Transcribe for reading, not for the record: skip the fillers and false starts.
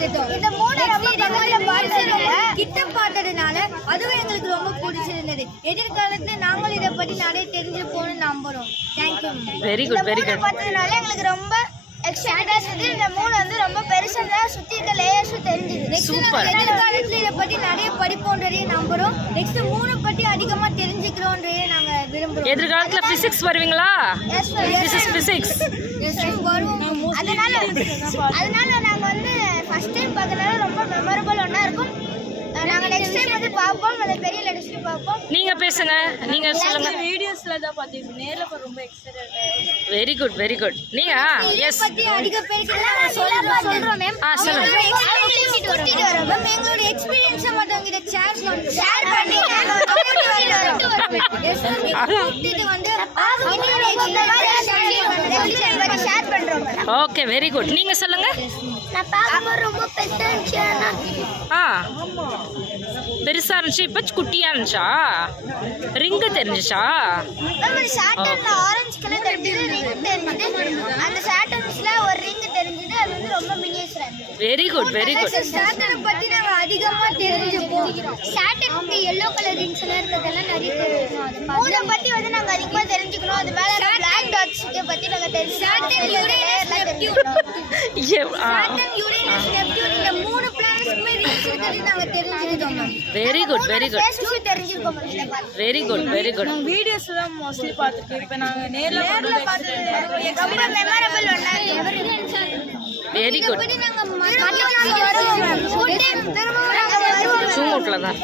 பார்த்துட்டோம். இந்த மூணு கிட்ட பார்த்ததுனால அதுவும் எங்களுக்கு ரொம்ப பிடிச்சிருந்தது. எதிர்காலத்துல நாங்களும் இதை பத்தி நிறைய தெரிஞ்சுப்போம்னு நம்புறோம். Thank you. Very good very good. பார்த்ததுனால எங்களுக்கு ரொம்ப எக்ஸைட்டடா இருந்தது. இந்த மூணு வந்து ரொம்ப பெருசா சுத்தி இருக்க லேயர்ஸும் தெரிஞ்சது. சூப்பர். எதிர்காலத்துல இதை பத்தி நிறைய படிப்போன்றதையும் நம்புறோம். நெக்ஸ்ட் மூணு பத்தி அதிகமா தெரிஞ்சுக்கிறோன்றதையே நாங்க விரும்புறோம். எதிர்காலத்துல பிசிக்ஸ் வருவீங்களா? பிசிக்ஸ் வருவோம். அதனால நாங்க வந்து ஃபர்ஸ்ட் டைம் பார்க்கறதால ரொம்ப மெமரபிள் ஒண்ணா இருக்கும். நாங்க நெக்ஸ்ட் டைம் வந்து பாப்போம். நல்ல பெரிய லெட்டர்ஸ்ல பாப்போம். நீங்க பேசுங்க, நீங்க சொல்லுங்க. வீடியோஸ்ல தான் பாத்தீங்க, நேர்ல ரொம்ப excited. Very good very good. நீங்க எஸ் பத்தி அதிக பேருக்கு சொல்றோம் மேம். சொல்லுங்க. எங்களோட எக்ஸ்பீரியன்ஸ் மத்தவங்க கிட்ட ஷேர் பண்ணி ஷேர் பண்றோம். Okay very good. நீங்க சொல்லுங்க. நான் பாக்கும்போது ரொம்ப பெருசா இருந்துச்சு. பெருசா இருந்துச்சு, இப்ப குட்டியா இருந்துச்சா? ரிங்கு தெரிஞ்சுச்சா? ஆரஞ்சு கலர் தெரிஞ்சது. அந்த சாட்டர்ன்ஸ்ல ஒரு ரிங் தெரிஞ்சது. அது வந்து ரொம்ப மினியேச்சரா இருந்துச்சு. Very good very good. Saturn பத்தி நாங்க அதிகமா தெரிஞ்சுப்போம். சாட்டர்னுக்கு yellow கலர் ரிங்ஸ் எல்லாம் இருக்கிறதெல்லாம் நிறைய தெரிஞ்சுக்கணும். மூணை பத்தி வந்து நாங்க அதிகமா தெரிஞ்சுக்கணும். அது மேல பிளாக் டாட்ஸ் பத்தி நாங்க தெரிஞ்சுக்கணும். சாட்டர்ன் யுரேனஸ் நெப்டியூன் இந்த மூணு பிளானட்ஸ்க்குமே ரிங்ஸ் இருக்கிறது நாங்க தெரிஞ்சுக்கிட்டோம். Very good very good. தெரிஞ்சிருக்கோம். Very good very good. Videos தான் மோஸ்ட்லி பார்த்துருக்கோம். இப்போ நாங்க நேர்ல பார்த்தது ரொம்ப மெமரபிள் ஒண்ணா வெரி குட். நாங்க திரும்பவும் நாங்க வருவோம். ஜூம் அவுட்ல தான்.